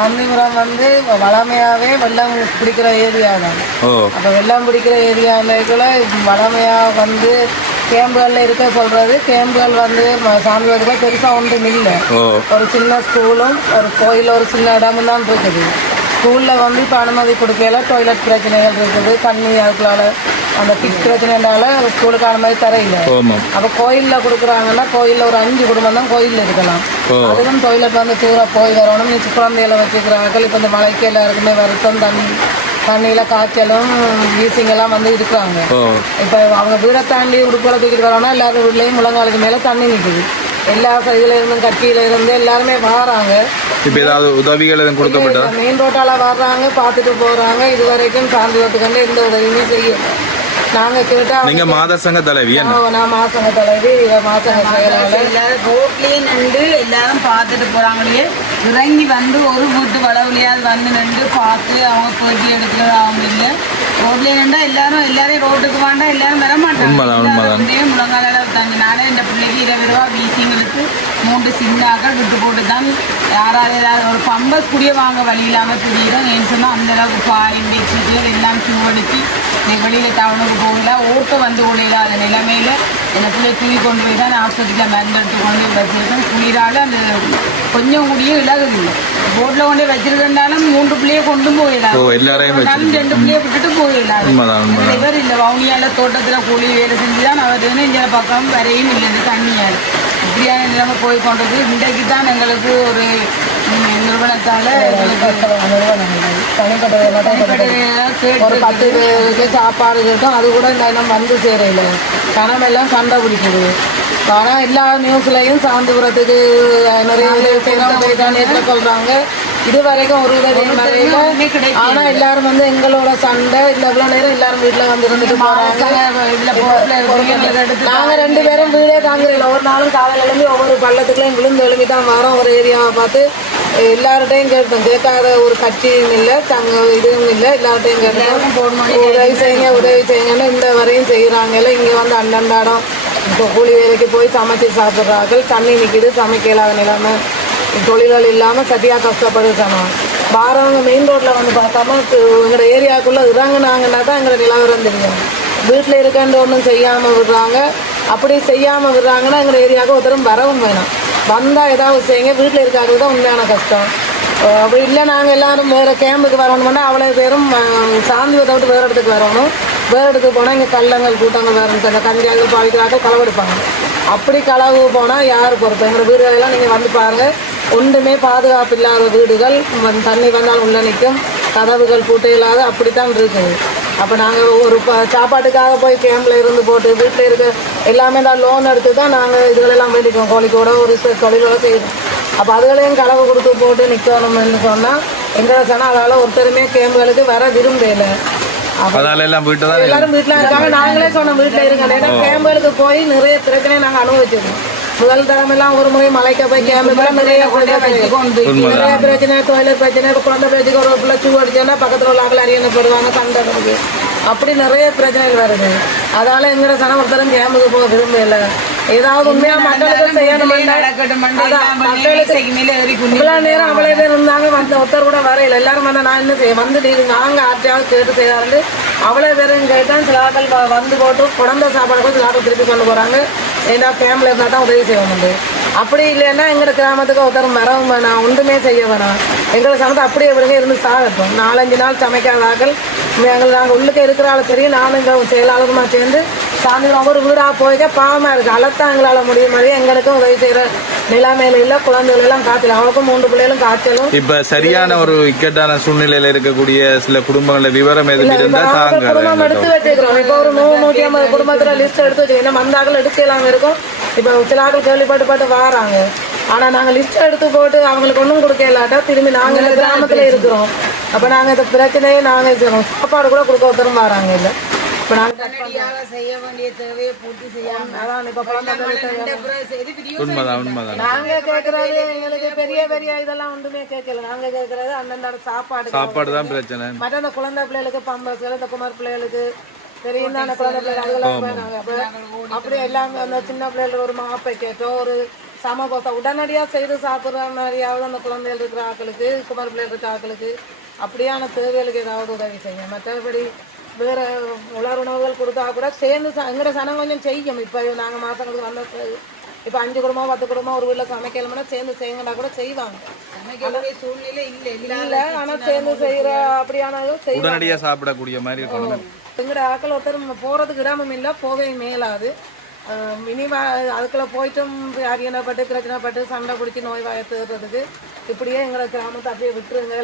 காந்திபுரம் வந்து வளமையாகவே வெள்ளம் பிடிக்கிற ஏரியா தான். அப்போ வெள்ளம் பிடிக்கிற ஏரியாவில் வளமையாக வந்து கேம்புகளில் இருக்க சொல்கிறது கேம்புகள் வந்து சாமிவதுக்குள்ள பெருசாக ஒன்றும் இல்லை. ஒரு சின்ன ஸ்கூலும் ஒரு கோயில் ஒரு சின்ன இடமும் தான் இருக்குது. ஸ்கூலில் வந்து இப்போ அனுமதி கொடுக்கல. டாய்லெட் பிரச்சனைகள் இருக்குது. தண்ணி அதுக்குள்ளால அந்த பிக் பிரச்சனைனால ஸ்கூலுக்கு அனுமதி தரையில அப்போ கோயிலில் கொடுக்குறாங்கன்னா கோயிலில் ஒரு அஞ்சு குடும்பம் தான் கோயிலில் இருக்கலாம். அதுவும் டாய்லெட் வந்து தூரம் போய் வரணும். குழந்தைகளை வச்சுக்கிறார்கள். இப்போ இந்த மழைக்கு எல்லாருக்குமே வருத்தம் தண்ணி தண்ணியில் காய்ச்சலும் வீசிங்கெல்லாம் வந்து இருக்கிறாங்க. இப்போ அவங்க வீடை தாண்டி உடுப்புகளை தூக்கிட்டு வரோம்னா எல்லாரும் வீட்லேயும் முழங்காலுக்கு மேலே தண்ணி நிற்குது எல்லா சைடுல இருந்தும் கட்டியில இருந்து எல்லாருமே வராங்க. இப்போ ஏதாவது உதவிகள் எதுவும் கொடுக்கப்பட்டதா? மெயின் ரோட்டால வர்றாங்க பார்த்துட்டு போறாங்க. இது வரைக்கும் சாந்தி கண்டு எந்த உதவியுமே செய்யல. நாங்க கேட்டா நீங்க மாதர் சங்க தலைவி நான் மாசங்க தலைவி இவ மாசங்க செயலாளர். எல்லாரும் ரோட்லயே நின்று எல்லாரும் பார்த்துட்டு போறாங்களே இறங்கி வந்து ஒரு வீட்டு வளவுலையாவது வந்து நின்று பார்த்து அவங்க பேட்டி எடுக்கிறது அவங்க இல்லை. ரோட்லயே நின்றா எல்லாரும் எல்லாரையும் ரோட்டுக்கு வேண்டாம் எல்லாரும் வர மாட்டாங்க. உண்மைதான், முழங்கால இருபத்தஞ்சு நாள் இந்த பிள்ளைக்கு இருபது ரூபா வீசிங்களுக்கு மூன்று சின்னாக்கள் விட்டு போட்டு தான் யாராவது ஏதாவது ஒரு பம்பஸ் குடிய வாங்க வழி இல்லாமல் புரியுதோ ஏன்னு சொன்னால் அந்த அளவுக்கு பாய் வச்சுட்டு எல்லாம் சூவடிச்சு வெளியில் டவுனுக்கு போகல ஓட்ட வந்து கொள்ளையில நிலைமையில் இந்த பிள்ளை தூக்கி கொண்டு போய் தான் ஆஸ்பத்திரியில் மருந்து கொண்டு போய் வச்சிருக்கேன். குளிரால அந்த கொஞ்சம் கூடிய இலகுதில்லை போட்டில் கொண்டு போய் வச்சிருக்கேன்டாலும் மூன்று பிள்ளையை கொண்டு போயிடலாம். ரெண்டு பிள்ளையை விட்டுட்டு போயிடலாம். இவர் இந்த வவுனியால தோட்டத்தில் கூலி வேலை செஞ்சு தான் அவர் வந்து இந்த பக்கம் வரையும் இல்லை தண்ணியால். இப்படியான நிலைமை போய் கொண்டது. இன்றைக்கு தான் எங்களுக்கு ஒரு ஒரு பத்து பேருக்கு சாப்பாடு இருக்கும் அது கூட இந்த இனம் வந்து சேரையில் கனமெல்லாம் சண்டை பிடிக்குது. ஆனால் எல்லா நியூஸ்லையும் சாந்திபுரத்துக்கு நிறைய சொல்கிறாங்க இது வரைக்கும் ஒரு உதவியும் வரையில ஆனால் எல்லாரும் வந்து எங்களோட சண்டை இல்லை இவ்வளோ நேரம் எல்லாரும் வீட்டில் வந்து இருந்துட்டு எடுத்து நாங்க ரெண்டு பேரும் வீடே தாங்குறதில்ல. ஒரு நாளும் காலையில எழும்பி ஒவ்வொரு பள்ளத்துக்குள்ளேயும் விழுந்து எழும்பி தான் வரோம். ஒரு ஏரியாவை பார்த்து எல்லார்ட்டையும் கேட்டோம். கேட்காத ஒரு கட்சியும் இல்லை தங்க இதுவும் இல்லை. எல்லார்ட்டையும் கேட்டோம். உதவி செய்யுங்க உதவி செய்யுங்கன்னு இந்த வரையும் செய்கிறாங்கல்ல இங்கே வந்து அண்டண்டாடம் இப்போ கூலி வேலைக்கு போய் சமைச்சு சாப்பிட்றார்கள். தண்ணி நிற்கிது சமைக்கலாத நிலைமை. தொழில்கள் இல்லாமல் சரியாக கஷ்டப்படுது சனம் வாரவங்க மெயின் ரோட்டில் வந்து பார்க்காம எங்களோட ஏரியாவுக்குள்ளே இறங்குனாங்கன்னா தான் எங்களோட நிலவரம் தெரியும். வீட்டில் இருக்கேன்னு ஒன்றும் செய்யாமல் விடுறாங்க. அப்படி செய்யாமல் விடுறாங்கன்னா எங்கள் ஏரியாவுக்கு ஒருத்தரும் வரவும் வேணாம். வந்தால் ஏதாவது செய்யுங்க. வீட்டில் இருக்காங்க தான் உண்மையான கஷ்டம். அப்படி இல்லை நாங்கள் எல்லோரும் வேறு கேம்புக்கு வரணும்னா அவ்வளோ பேரும் அஹ், சாந்தி விட்டு வேறு இடத்துக்கு வரணும். வேறு இடத்துக்கு போனால் இங்கே கள்ளங்கள் கூட்டங்கள் வேறு அந்த கஞ்சாக்கள் பாவிக்கிறாக்கள் களவெடுப்பாங்க அப்படி களவு போனால் யார் பொறுப்பு? எங்கள் வீடுகளெல்லாம் நீங்கள் வந்து பாருங்கள் ஒன்றுமே பாதுகாப்பு இல்லாத வீடுகள். வந்து தண்ணி வந்தாலும் உள்ளே நிற்கும். கதவுகள் பூட்டை இல்லாத அப்படித்தான் இருக்குது. அப்போ நாங்கள் ஒரு ப சாப்பாட்டுக்காக போய் கேம்பில் இருந்து போட்டு வீட்டில் இருக்க எல்லாமே தான் லோன் எடுத்து தான் நாங்கள் இதுகளெல்லாம் வேண்டிக்குவோம். கோழிக்கூட ஒரு தொழிலோட செய்வோம். அப்போ அதுகளையும் களவு கொடுத்து போட்டு நிற்கணும்னு சொன்னால் எங்களை சொன்னால் அதால் ஒருத்தருமே கேம்புகளுக்கு வர விரும்பல அதனால எல்லாம் வீட்டு தான் எல்லாரும் வீட்டில் இருக்காங்க. நாங்களே சொன்னோம் வீட்டில் இருங்க. ஏன்னா கேம்புகளுக்கு போய் நிறைய பிரச்சனையை நாங்கள் அனுபவிச்சிருக்கோம். முதல் தரமெல்லாம் ஒரு முறை மலைக்க போய் கேம்புக்குலாம் நிறைய பிரச்சனை நிறைய பிரச்சனை டாய்லெட் பிரச்சனை இப்போ குழந்தை பேச்சுக்கு ஒரு பிள்ளை சூ அடிச்சோன்னா பக்கத்தில் உள்ள ஆக்கள் அறியப்படுவாங்க சண்டை வருது அப்படி நிறைய பிரச்சனைகள் வருது. அதால எங்கட சனம் ஒருத்தரும் கேம்புக்கு போக விரும்பல ஏதாவது உண்மையா மக்களுக்கு செய்யணும் இவ்வளவு நேரம் அவ்வளவு பேர் இருந்தாங்க வந்த ஒருத்தர் கூட வரையில. எல்லாரும் வந்து நான் என்ன செய்ய வந்து நீங்க நாங்க ஆர்ட்டியாவது கேட்டு செய்யாரு அவ்வளவு பேரும் கேட்டேன் சில ஆட்கள் வந்து போட்டு குழந்தை சாப்பாடு கூட சில ஆட்கள் திருப்பி கொண்டு போறாங்க. ஏன்னா ஃபேமிலி இருந்தால் தான் உதவி செய்ய முடியும். அப்படி இல்லைன்னா எங்க கிராமத்துக்கு ஒருத்தர் வரவும் வேணாம் ஒன்றுமே செய்ய வேணாம். எங்களை சமத்தை அப்படியே விடுங்க இருந்து சாகட்டும் நாலஞ்சு நாள் சமைக்காத ஆட்கள் நாங்கள் உள்ளுக்கு இருக்கிற ஆள் தெரியும் நானும் எங்கள் செயலாளருமா சேர்ந்து சாமி ஒவ்வொரு வீடாக போய்க்க பாவமாக இருக்குது அலத்தான் எங்களால் முடியும் மாதிரி எங்களுக்கும் உதவி செய்கிற நிலைமையில இல்லை குழந்தைகள் எல்லாம் காய்ச்சல் அவளுக்கும் மூன்று பிள்ளைகளும் காய்ச்சலும் இப்ப சரியான ஒரு இக்கட்டான சூழ்நிலையில இருக்கக்கூடிய சில குடும்பங்கள விவரம் எதுவும் இருந்தா தாங்க குடும்பம் எடுத்து வச்சுக்கிறோம் இப்போ ஒரு நூறு நூற்றி ஐம்பது குடும்பத்துல லிஸ்ட் எடுத்து வச்சுக்கோங்க மந்தாக்கள் எடுத்து எல்லாம் இருக்கும். இப்போ சில ஆட்கள் கேள்விப்பட்டு பாட்டு வாராங்க. ஆனா நாங்க லிஸ்ட் எடுத்து போட்டு அவங்களுக்கு ஒன்றும் கொடுக்க இல்லாட்டா திரும்பி நாங்க இந்த கிராமத்துல இருக்கிறோம். அப்ப நாங்க இந்த பிரச்சனையை நாங்க செய்யணும் சாப்பாடு கூட கொடுக்க ஒருத்தரும் வராங்க இல்ல. இப்போ நாங்க உடனடியாக செய்ய வேண்டிய தேவையை பூர்த்தி செய்யாம உண்மைதான் நாங்க கேட்கறது எங்களுக்கு பெரிய பெரிய இதெல்லாம் ஒன்றுமே கேட்கல. நாங்க கேட்கறது அந்தந்த சாப்பாடு சாப்பாடு தான் பிரச்சனை. மற்ற அந்த குழந்தை பிள்ளைகளுக்கு பம்பஸ்கள் இந்த குமார் பிள்ளைகளுக்கு தெரியும் தானே குழந்தை பிள்ளைகள் அதெல்லாம் அப்படியே எல்லாமே அந்த சின்ன பிள்ளைகளுக்கு ஒரு மாப்பை கேட்டோ ஒரு சமபோசம் உடனடியாக செய்து சாப்பிட்ற மாதிரியாவது அந்த குழந்தைகள் இருக்கிற ஆட்களுக்கு குமர் பிள்ளைகள் இருக்கிற ஆட்களுக்கு அப்படியான தேவைகளுக்கு ஏதாவது உதவி செய்யுங்க. மற்றபடி வேறு உலர் உணவுகள் கொடுத்தா கூட சேர்ந்து ச- எங்கட சனம் கொஞ்சம் செய்யும். இப்போ நாங்கள் மாதங்களுக்கு வந்த இப்போ அஞ்சு குடும்பம் பத்து குடும்பம் ஒரு வீட்டில் சமைக்கணும்னா சேர்ந்து செய்யுங்கடா கூட செய்வாங்க. சூழ்நிலை இல்லை. இல்லை ஆனால் சேர்ந்து செய்கிற அப்படியானதும் செய்வாங்க. உடனடியா சாப்பிடக்கூடிய மாதிரி எங்கட ஆக்கள் ஒருத்தர் போகிறதுக்கு இடமும் இல்லை போகவே மேலாது. இனி வா அதுக்குள்ள போயிட்டும் அரியணைப்பட்டு பிரச்சனைப்பட்டு சண்டை பிடிச்சி நோய் வாய தேடுறதுக்கு இப்படியே எங்களை கிராமத்தை அப்படியே விட்டுருங்க.